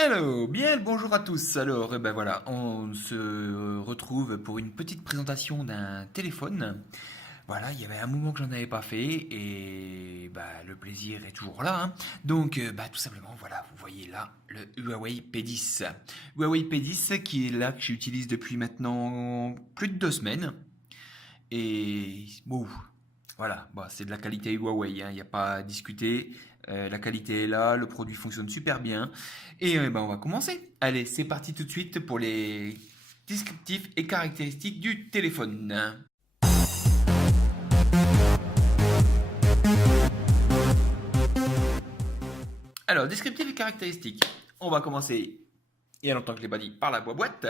Hello, bien le bonjour à tous. Alors, ben voilà, on se retrouve pour une petite présentation d'un téléphone. Voilà, il y avait un moment que j'en avais pas fait et bah, le plaisir est toujours là, hein. Donc, bah, tout simplement, voilà, vous voyez là le Huawei P10. Huawei P10 qui est là, que j'utilise depuis maintenant plus de 2 semaines. Et bon, voilà, bah, c'est de la qualité Huawei, hein, il n'y a pas à discuter. La qualité est là, le produit fonctionne super bien. Et bah, on va commencer. Allez, c'est parti tout de suite pour les descriptifs et caractéristiques du téléphone. Alors, descriptifs et caractéristiques. On va commencer, il y a longtemps que je ne l'ai pas dit, par la boîte.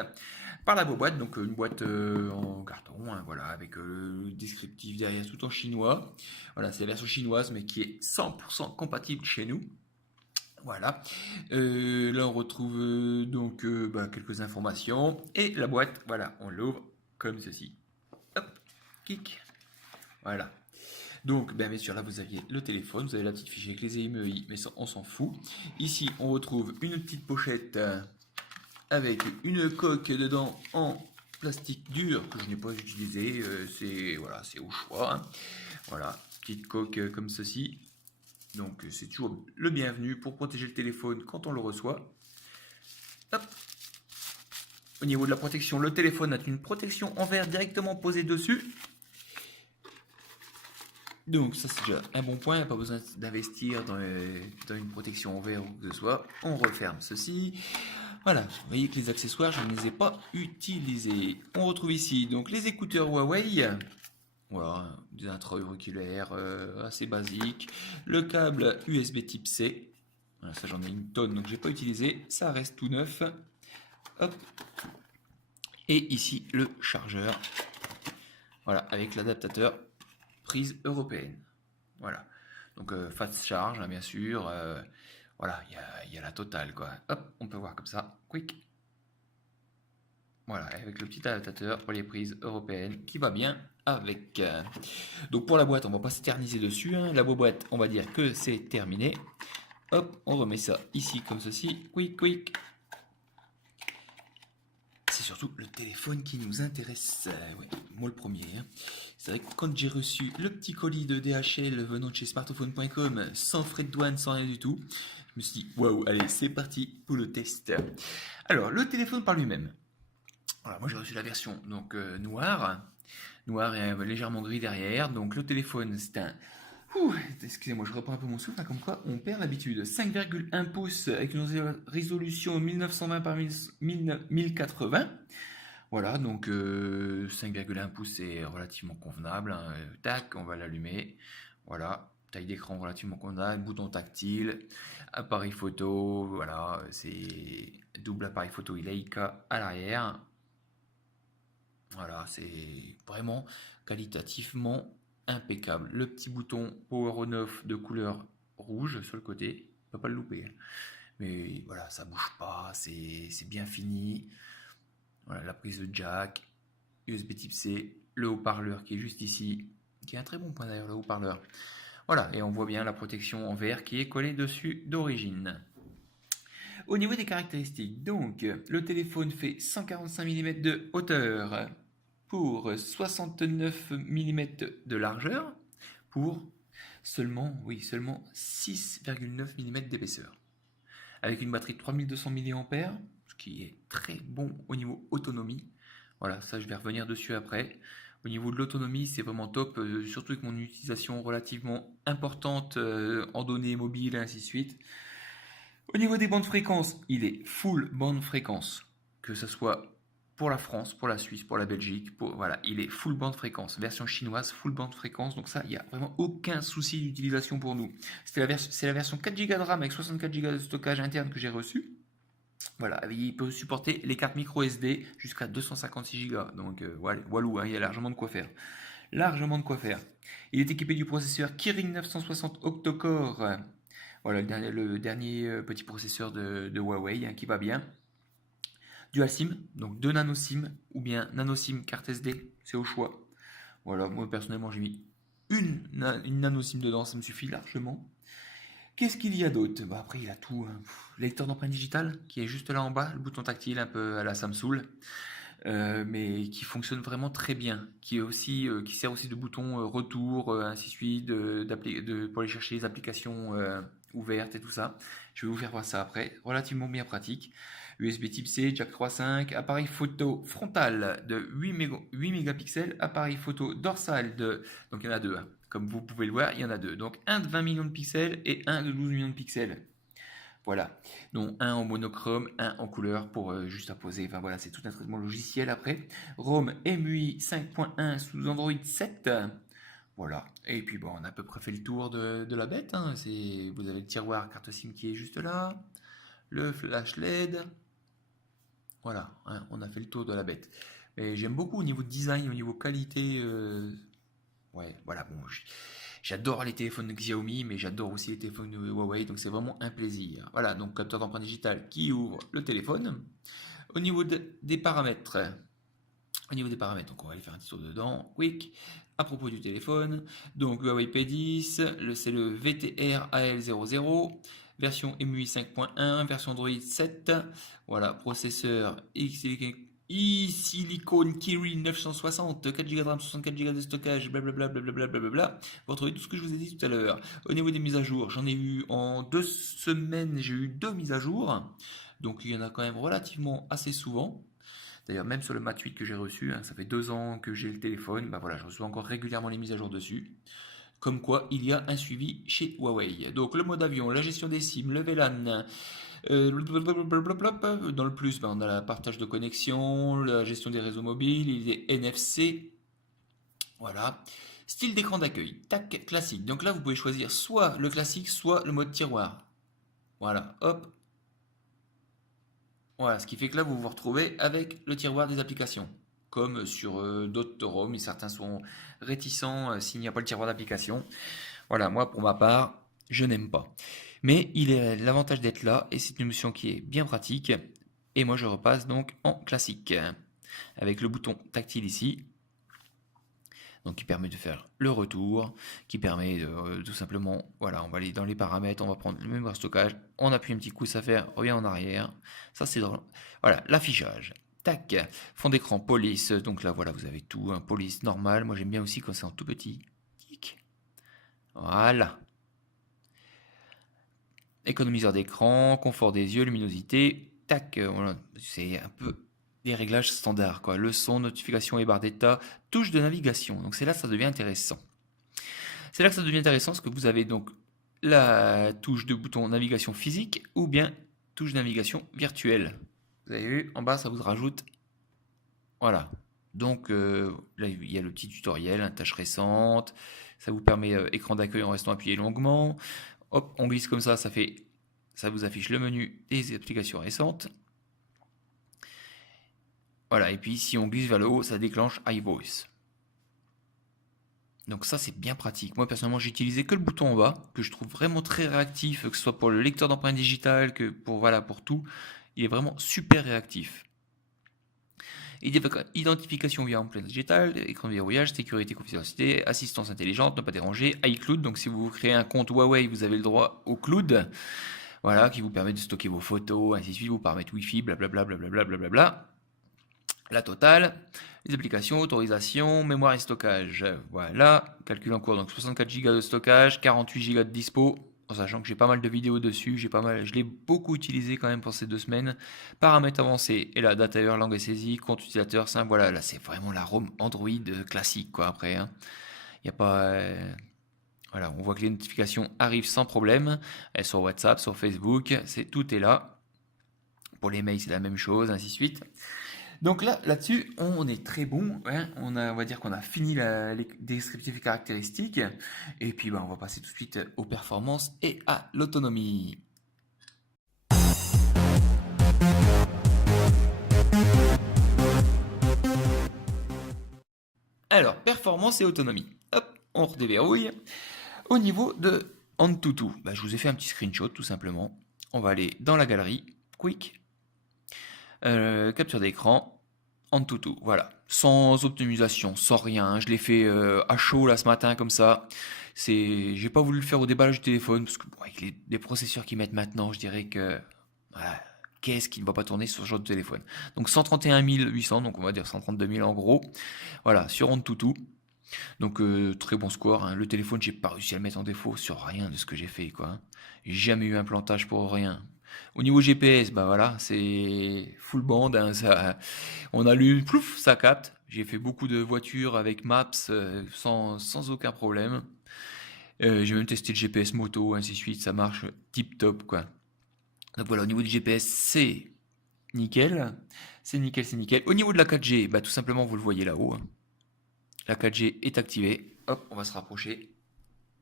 Par la boîte, donc une boîte en carton, hein, voilà, avec le descriptif derrière tout en chinois. Voilà, c'est la version chinoise, mais qui est 100% compatible chez nous. Voilà. Là, on retrouve donc bah, quelques informations. Et la boîte, voilà, on l'ouvre comme ceci. Hop, kick. Voilà. Donc, bien sûr, là, vous aviez le téléphone, vous avez la petite fiche avec les EMEI, mais ça, on s'en fout. Ici, on retrouve une petite pochette avec une coque dedans en plastique dur que je n'ai pas utilisé. C'est voilà, c'est au choix, hein. Voilà, petite coque comme ceci. Donc, c'est toujours le bienvenu pour protéger le téléphone quand on le reçoit. Hop. Au niveau de la protection, le téléphone a une protection en verre directement posée dessus. Donc ça c'est déjà un bon point, pas besoin d'investir dans une protection en verre ou que ce soit. On referme ceci. Voilà, vous voyez que les accessoires, je ne les ai pas utilisés. On retrouve ici donc les écouteurs Huawei. Voilà, des intra-auriculaires assez basiques. Le câble USB type C. Voilà, ça j'en ai une tonne donc je n'ai pas utilisé. Ça reste tout neuf. Hop. Et ici le chargeur. Voilà, avec l'adaptateur prise européenne. Voilà. Donc fast charge, hein, bien sûr. Voilà, il y a la totale, quoi. Hop, on peut voir comme ça. Quick. Voilà, avec le petit adaptateur pour les prises européennes qui va bien avec. Donc pour la boîte, on va pas s'éterniser dessus, hein. La boîte, on va dire que c'est terminé. Hop, on remet ça ici comme ceci. Quick, quick. C'est surtout le téléphone qui nous intéresse. Ouais, moi le premier, hein. C'est vrai que quand j'ai reçu le petit colis de DHL venant de chez smartphone.com, sans frais de douane, sans rien du tout, je me suis dit, waouh, allez, c'est parti pour le test. Alors, le téléphone par lui-même. Voilà, moi j'ai reçu la version donc noir et légèrement gris derrière. Donc le téléphone, c'est un. Excusez-moi, je reprends un peu mon souffle, hein, comme quoi on perd l'habitude. 5,1 pouces avec une résolution 1920 par 1080. Voilà, donc 5,1 pouces c'est relativement convenable, hein. Tac, on va l'allumer. Voilà, taille d'écran relativement convenable, bouton tactile, appareil photo, voilà, c'est double appareil photo Leica à l'arrière. Voilà, c'est vraiment qualitativement impeccable. Le petit bouton Power On Off de couleur rouge sur le côté, on peut pas le louper, hein. Mais voilà, ça bouge pas, c'est bien fini. Voilà, la prise de jack, USB type C, le haut-parleur qui est juste ici, qui est un très bon point d'ailleurs, le haut-parleur. Voilà, et on voit bien la protection en verre qui est collée dessus d'origine. Au niveau des caractéristiques, donc, le téléphone fait 145 mm de hauteur pour 69 mm de largeur pour seulement 6,9 mm d'épaisseur. Avec une batterie de 3200 mAh, ce qui est très bon au niveau autonomie. Voilà, ça je vais revenir dessus après. Au niveau de l'autonomie, c'est vraiment top, surtout avec mon utilisation relativement importante en données mobiles et ainsi de suite. Au niveau des bandes fréquences, il est full bande fréquence, que ce soit pour la France, pour la Suisse, pour la Belgique, voilà, il est full bande fréquence, version chinoise, full bande fréquence, donc ça, il n'y a vraiment aucun souci d'utilisation pour nous. C'est la version 4 Go de RAM avec 64 Go de stockage interne que j'ai reçu. Voilà, il peut supporter les cartes micro SD jusqu'à 256 Go, donc walou, hein, il y a largement de quoi faire. Largement de quoi faire. Il est équipé du processeur Kirin 960 octa-core. Voilà, le dernier petit processeur de Huawei, hein, qui va bien. Dual SIM, donc 2 nano SIM ou bien nano SIM carte SD, c'est au choix. Voilà, moi personnellement j'ai mis une nano SIM dedans, ça me suffit largement. Qu'est-ce qu'il y a d'autre? Bah, après, il a tout, hein. Lecteur d'empreintes digitales qui est juste là en bas, le bouton tactile un peu à la Samsung, mais qui fonctionne vraiment très bien, qui est aussi, qui sert aussi de bouton retour, ainsi de suite, pour aller chercher les applications ouvertes et tout ça. Je vais vous faire voir ça après. Relativement bien pratique. USB Type C, Jack 3.5, appareil photo frontal de 8 mégapixels, appareil photo dorsal de... Donc il y en a deux, hein. Comme vous pouvez le voir, il y en a deux. Donc un de 20 millions de pixels et un de 12 millions de pixels. Voilà. Donc un en monochrome, un en couleur pour juste apposer. Enfin voilà, c'est tout un traitement logiciel après. ROM MUI 5.1 sous Android 7. Voilà. Et puis bon, on a à peu près fait le tour de la bête, hein. Vous avez le tiroir carte SIM qui est juste là. Le flash LED. Voilà, hein, on a fait le tour de la bête. Et j'aime beaucoup au niveau design, au niveau qualité. Ouais, voilà, bon, j'adore les téléphones Xiaomi, mais j'adore aussi les téléphones Huawei, donc c'est vraiment un plaisir. Voilà, donc capteur d'empreinte digitale qui ouvre le téléphone. Au niveau des paramètres, donc on va aller faire un petit tour dedans, quick. À propos du téléphone, donc Huawei P10, c'est le VTR AL00, version MUI 5.1, version Android 7, voilà, processeur Silicon Kirin 960, 4 Go de RAM, 64 Go de stockage, blablabla, blablabla, blablabla. Vous retrouvez tout ce que je vous ai dit tout à l'heure. Au niveau des mises à jour, j'en ai eu en 2 semaines, j'ai eu 2 mises à jour, donc il y en a quand même relativement assez souvent. D'ailleurs, même sur le Mat 8 que j'ai reçu, hein, ça fait 2 ans que j'ai le téléphone, bah voilà, je reçois encore régulièrement les mises à jour dessus. Comme quoi, il y a un suivi chez Huawei. Donc, le mode avion, la gestion des SIM, le VLAN. Dans le plus, bah, on a le partage de connexion, la gestion des réseaux mobiles, il est NFC. Voilà. Style d'écran d'accueil, tac, classique. Donc là, vous pouvez choisir soit le classique, soit le mode tiroir. Voilà, hop, voilà, ce qui fait que là, vous vous retrouvez avec le tiroir des applications. Comme sur d'autres ROM, et certains sont réticents s'il n'y a pas le tiroir d'application. Voilà, moi, pour ma part, je n'aime pas. Mais il est l'avantage d'être là, et c'est une option qui est bien pratique. Et moi, je repasse donc en classique, avec le bouton tactile ici. Donc qui permet de faire le retour, qui permet de, tout simplement, voilà, on va aller dans les paramètres, on va prendre le mémoire stockage, on appuie un petit coup, ça fait revient en arrière, ça c'est drôle. Voilà, l'affichage, tac, fond d'écran police, donc là voilà, vous avez tout, un police normal, moi j'aime bien aussi quand c'est en tout petit, voilà, économiseur d'écran, confort des yeux, luminosité, tac, voilà, c'est un peu des réglages standards, quoi. Le son, notification et barre d'état, touche de navigation. Donc c'est là que ça devient intéressant. C'est là que ça devient intéressant parce que vous avez donc la touche de bouton navigation physique ou bien touche de navigation virtuelle. Vous avez vu, en bas ça vous rajoute, voilà. Donc là il y a le petit tutoriel, hein, tâche récente, ça vous permet écran d'accueil en restant appuyé longuement. Hop, on glisse comme ça ça vous affiche le menu des applications récentes. Voilà, et puis si on glisse vers le haut, ça déclenche iVoice. Donc ça c'est bien pratique. Moi personnellement j'ai utilisé que le bouton en bas, que je trouve vraiment très réactif, que ce soit pour le lecteur d'empreintes digitales, que pour, voilà, pour tout. Il est vraiment super réactif. Identification via empreinte digitale, écran de verrouillage, sécurité, confidentialité, assistance intelligente, ne pas déranger, iCloud. Donc si vous créez un compte Huawei, vous avez le droit au cloud. Voilà, qui vous permet de stocker vos photos, ainsi de suite, vous paramètres Wi-Fi, blablabla, blablabla, blablabla. La totale, les applications, autorisation, mémoire et stockage. Voilà, calcul en cours, donc 64 Go de stockage, 48 Go de dispo, en sachant que j'ai pas mal de vidéos dessus, je l'ai beaucoup utilisé quand même pour ces 2 semaines. Paramètres avancés, et là, data error, langue et saisie, compte utilisateur simple, voilà, là c'est vraiment la ROM Android classique, quoi, après, hein. Il n'y a pas... voilà, on voit que les notifications arrivent sans problème, elles sont sur WhatsApp, sur Facebook, tout est là. Pour les mails, c'est la même chose, ainsi de suite. Donc là-dessus, on est très bon, hein. On va dire qu'on a fini les descriptifs et caractéristiques. Et puis on va passer tout de suite aux performances et à l'autonomie. Alors, performance et autonomie. Hop, on redéverrouille. Au niveau de Antutu, je vous ai fait un petit screenshot tout simplement. On va aller dans la galerie, quick, capture d'écran, Antutu, voilà. sans optimisation, sans rien. Je l'ai fait à chaud là ce matin comme ça. J'ai pas voulu le faire au déballage du téléphone parce que bon, avec les processeurs qu'ils mettent maintenant, je dirais que voilà, qu'est-ce qui ne va pas tourner sur ce genre de téléphone. Donc 131 800, donc on va dire 132 000 en gros. Voilà, sur AnTuTu. Donc très bon score, hein. Le téléphone, j'ai pas réussi à le mettre en défaut sur rien de ce que j'ai fait, quoi, hein. J'ai jamais eu un plantage pour rien. Au niveau GPS, bah voilà, c'est full band, hein, ça, on allume, plouf, ça capte. J'ai fait beaucoup de voitures avec Maps sans aucun problème. J'ai même testé le GPS moto, ainsi de suite, ça marche tip top, quoi. Donc voilà, au niveau du GPS, c'est nickel. C'est nickel, c'est nickel. Au niveau de la 4G, bah tout simplement, vous le voyez là-haut, hein. La 4G est activée. Hop, on va se rapprocher.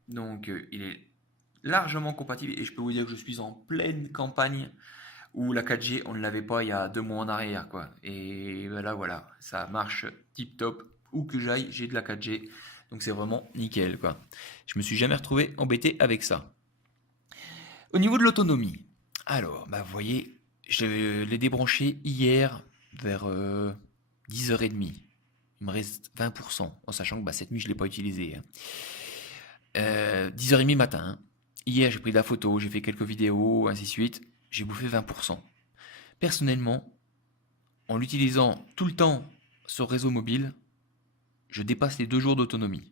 Donc, il est largement compatible et je peux vous dire que je suis en pleine campagne où la 4G, on ne l'avait pas il y a 2 mois en arrière, quoi. Et là, voilà, ça marche tip top. Où que j'aille, j'ai de la 4G. Donc, c'est vraiment nickel, quoi. Je me suis jamais retrouvé embêté avec ça. Au niveau de l'autonomie, alors, bah, vous voyez, je l'ai débranché hier vers 10h30. Il me reste 20%, en sachant que bah, cette nuit, je ne l'ai pas utilisé, hein. 10h30 matin, hein. Hier, j'ai pris de la photo, j'ai fait quelques vidéos, ainsi de suite. J'ai bouffé 20%. Personnellement, en l'utilisant tout le temps sur réseau mobile, je dépasse les 2 jours d'autonomie.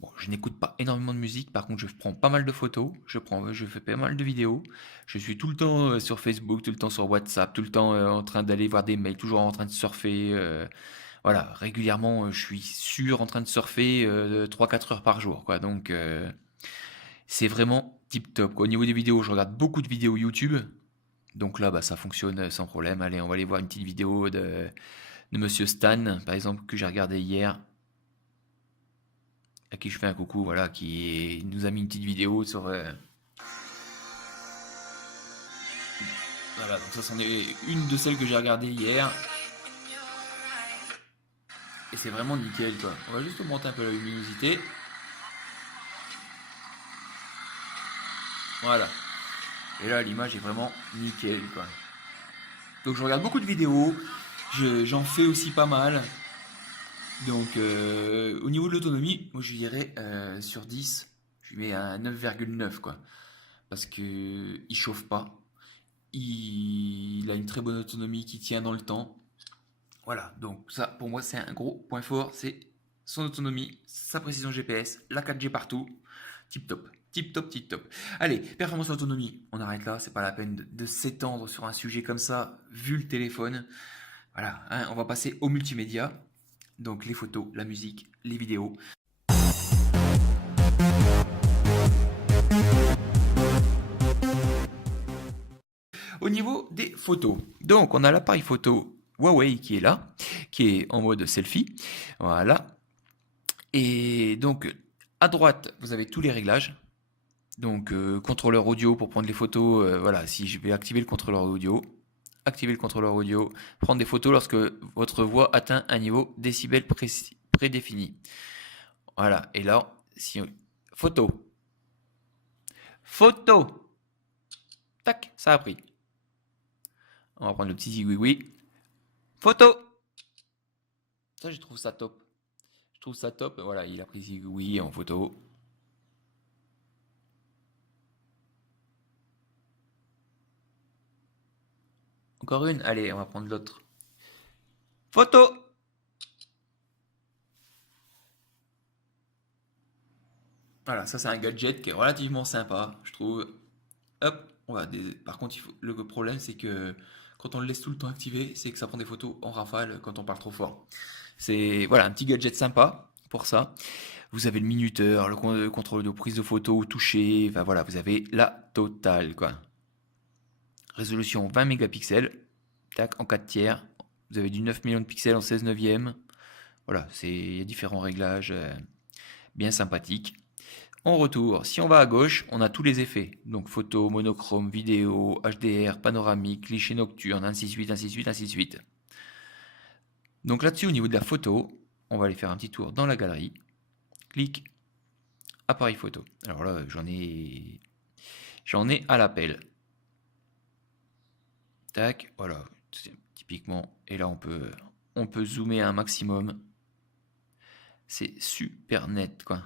Bon, je n'écoute pas énormément de musique, par contre, je prends pas mal de photos, je fais pas mal de vidéos. Je suis tout le temps sur Facebook, tout le temps sur WhatsApp, tout le temps en train d'aller voir des mails, toujours en train de surfer. Voilà, régulièrement, je suis sûr en train de surfer 3-4 heures par jour, quoi. Donc, c'est vraiment tip top, quoi. Au niveau des vidéos, je regarde beaucoup de vidéos YouTube. Donc là, bah, ça fonctionne sans problème. Allez, on va aller voir une petite vidéo de Monsieur Stan, par exemple, que j'ai regardé hier, à qui je fais un coucou, voilà, qui nous a mis une petite vidéo sur. Voilà, donc ça, c'en est une de celles que j'ai regardées hier. Et c'est vraiment nickel, quoi. On va juste augmenter un peu la luminosité. Voilà. Et là, l'image est vraiment nickel, quoi. Donc je regarde beaucoup de vidéos, j'en fais aussi pas mal. Donc au niveau de l'autonomie, moi je dirais sur 10, je lui mets un 9,9, quoi. Parce que il chauffe pas, il a une très bonne autonomie qui tient dans le temps. Voilà, donc ça pour moi c'est un gros point fort, c'est son autonomie, sa précision GPS, la 4G partout, tip top. Tip top, tip top. Allez, performance autonomie, on arrête là, c'est pas la peine de s'étendre sur un sujet comme ça, vu le téléphone. Voilà, hein, on va passer au multimédia, donc les photos, la musique, les vidéos. Au niveau des photos, donc on a l'appareil photo Huawei qui est là, qui est en mode selfie, voilà. Et donc à droite, vous avez tous les réglages. Donc contrôleur audio pour prendre les photos, voilà, si je vais activer le contrôleur audio, activer le contrôleur audio, prendre des photos lorsque votre voix atteint un niveau décibel prédéfini. Voilà, et là, si photo, photo, tac, ça a pris. On va prendre le petit zigouigoui. Photo. Ça, je trouve ça top. Je trouve ça top. Voilà, il a pris zigouigoui en photo. Encore une. Allez, on va prendre l'autre. Photo. Voilà, ça c'est un gadget qui est relativement sympa, je trouve. Hop, par contre, le problème c'est que quand on le laisse tout le temps activé, c'est que ça prend des photos en rafale quand on parle trop fort. C'est voilà un petit gadget sympa pour ça. Vous avez le minuteur, le contrôle de prise de photo, toucher, enfin voilà, vous avez la totale quoi. Résolution 20 mégapixels, tac, en 4 tiers. Vous avez du 9 millions de pixels en 16 neuvième. Voilà, il y a différents réglages bien sympathiques. En retour, si on va à gauche, on a tous les effets. Donc photo, monochrome, vidéo, HDR, panoramique, cliché nocturne, ainsi de suite, ainsi de suite, ainsi de suite. Donc là-dessus, au niveau de la photo, on va aller faire un petit tour dans la galerie. Clic, appareil photo. Alors là, j'en ai à l'appel. Tac, voilà, typiquement. Et là, on peut on peut zoomer un maximum. C'est super net, quoi.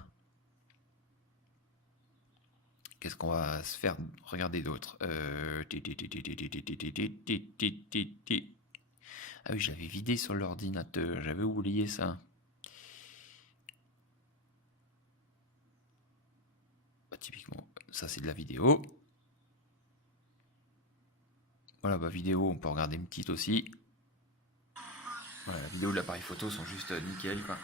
Qu'est-ce qu'on va se faire regarder d'autre? Ah oui, je l'avais vidé sur l'ordinateur, j'avais oublié ça. Bah, typiquement, ça c'est de la vidéo. Voilà, bah vidéo, on peut regarder une petite aussi. Voilà, la vidéo de l'appareil photo sont juste nickel, quoi.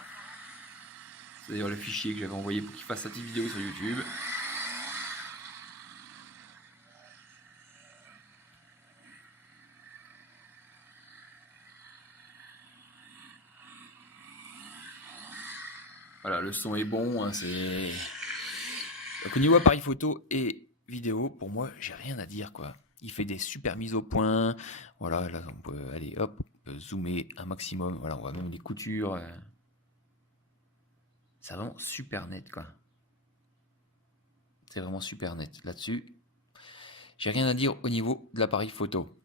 C'est d'ailleurs le fichier que j'avais envoyé pour qu'il fasse sa petite vidéo sur YouTube. Voilà, le son est bon, hein, c'est... Donc au niveau appareil photo et vidéo, pour moi, j'ai rien à dire, quoi. Il fait des super mises au point. Voilà, là, on peut aller, hop, on peut zoomer un maximum. Voilà, on voit même les coutures. C'est vraiment super net, quoi. C'est vraiment super net là-dessus. J'ai rien à dire au niveau de l'appareil photo.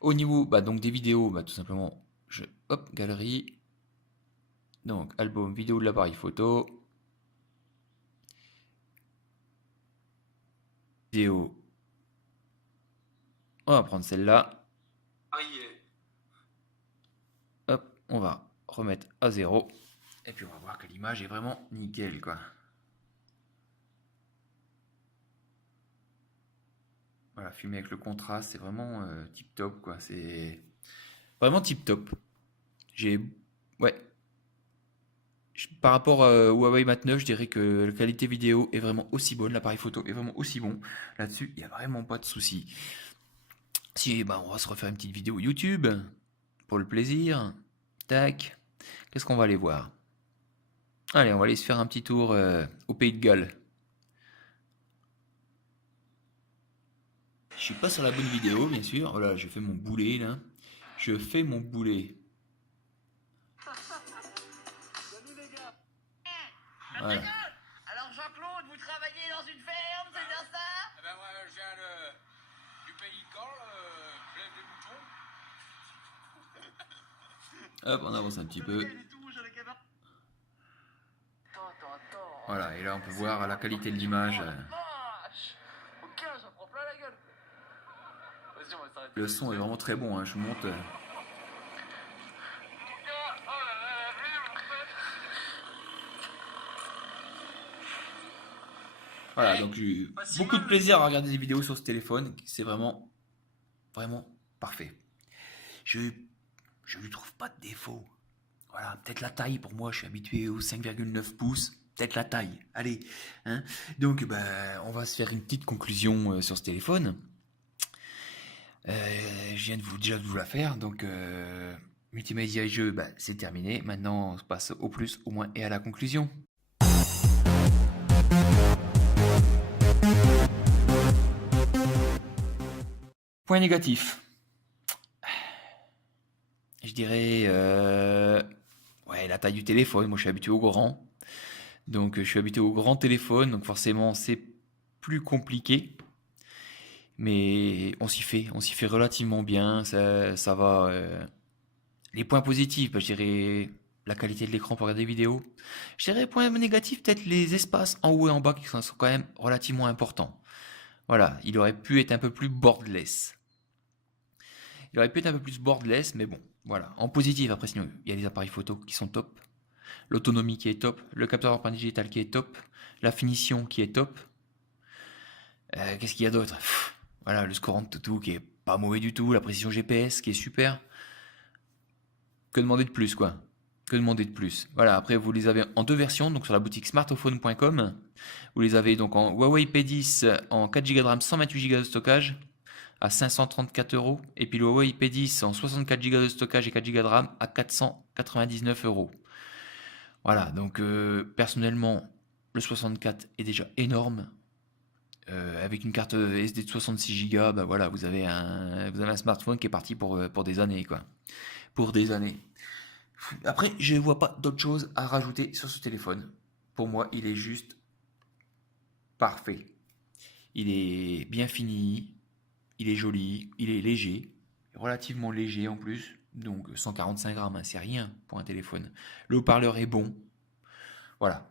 Au niveau bah, donc des vidéos, bah, tout simplement, hop, galerie. Donc, album vidéo de l'appareil photo. Vidéo. On va prendre celle-là. Hop, on va remettre à 0. Et puis on va voir que l'image est vraiment nickel, quoi. Voilà, filmer avec le contraste, c'est vraiment tip top, quoi. C'est vraiment tip top. Ouais. Par rapport au Huawei Mate 9, je dirais que la qualité vidéo est vraiment aussi bonne, l'appareil photo est vraiment aussi bon. Là-dessus, il n'y a vraiment pas de souci. Si, bah, on va se refaire une petite vidéo YouTube pour le plaisir. Tac. Qu'est-ce qu'on va aller voir? Allez, on va aller se faire un petit tour au Pays de Galles. Je suis pas sur la bonne vidéo, bien sûr. Voilà, je fais mon boulet là. Je fais mon boulet. Salut les gars. Voilà. Alors Jean-Claude, vous travaillez dans une ferme, c'est bien ça? Eh ben moi je viens du pays de Galles, j'élève des moutons. Hop, on avance un petit peu. Voilà, et là on peut voir la qualité de l'image. Ok, j'en prends plein la gueule. Vas-y, on va s'arrêter. Le son est vraiment très bon, hein, je vous montre. Voilà, donc j'ai eu beaucoup de plaisir à regarder des vidéos sur ce téléphone. C'est vraiment, vraiment parfait. Je lui trouve pas de défaut. Voilà, peut-être la taille pour moi, je suis habitué aux 5,9 pouces. Peut-être la taille, allez. Hein. Donc, ben, on va se faire une petite conclusion sur ce téléphone. Je viens déjà de vous la faire. Donc, multimédia et jeux, ben, c'est terminé. Maintenant, on se passe au plus, au moins et à la conclusion. Point négatif. Je dirais, ouais, la taille du téléphone. Moi, je suis habitué au grand. Donc, je suis habitué au grand téléphone. Donc, forcément, c'est plus compliqué. Mais on s'y fait relativement bien. Ça va. Les points positifs, bah, je dirais la qualité de l'écran pour regarder des vidéos. Je dirais point négatif, peut-être les espaces en haut et en bas qui sont quand même relativement importants. Voilà, il aurait pu être un peu plus borderless. Il aurait pu être un peu plus borderless, mais bon, voilà. En positif, après, sinon, il y a les appareils photo qui sont top, l'autonomie qui est top, le capteur d'empreinte digitale qui est top, la finition qui est top. Qu'est-ce qu'il y a d'autre? Voilà, le score AnTuTu qui est pas mauvais du tout, la précision GPS qui est super. Que demander de plus, quoi? Que demander de plus? Voilà, après, vous les avez en deux versions, donc sur la boutique smartphone.com. Vous les avez donc en Huawei P10 en 4 Go de RAM, 128 Go de stockage à 534 €. Et puis le Huawei P10 en 64 Go de stockage et 4 Go de RAM à 499 €. Voilà, donc personnellement, le 64 est déjà énorme. Avec une carte SD de 66 Go, bah voilà, vous avez un smartphone qui est parti pour des années, quoi. Pour des années. Après, je ne vois pas d'autre chose à rajouter sur ce téléphone. Pour moi, il est juste parfait. Il est bien fini, il est joli, il est léger, relativement léger en plus. Donc 145 grammes, hein, c'est rien pour un téléphone. Le haut-parleur est bon. Voilà.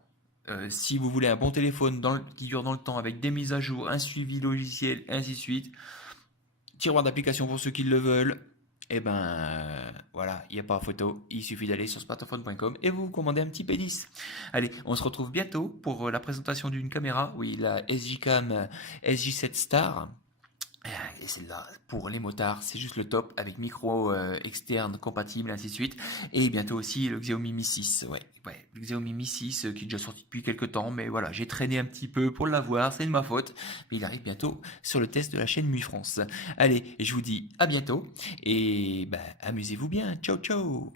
Si vous voulez un bon téléphone qui dure dans le temps avec des mises à jour, un suivi logiciel, ainsi de suite, tiroir d'application pour ceux qui le veulent, et ben voilà, il n'y a pas photo, il suffit d'aller sur smartphone.com et vous commandez un petit pénis. Allez, on se retrouve bientôt pour la présentation d'une caméra, oui, la SJ-Cam SJ7 Star. Et celle-là, pour les motards, c'est juste le top, avec micro externe compatible, ainsi de suite. Et bientôt aussi le Xiaomi Mi 6. Ouais, le Xiaomi Mi 6 qui est déjà sorti depuis quelques temps, mais voilà, j'ai traîné un petit peu pour l'avoir, c'est de ma faute. Mais il arrive bientôt sur le test de la chaîne Mi France. Allez, je vous dis à bientôt, et bah, amusez-vous bien. Ciao, ciao!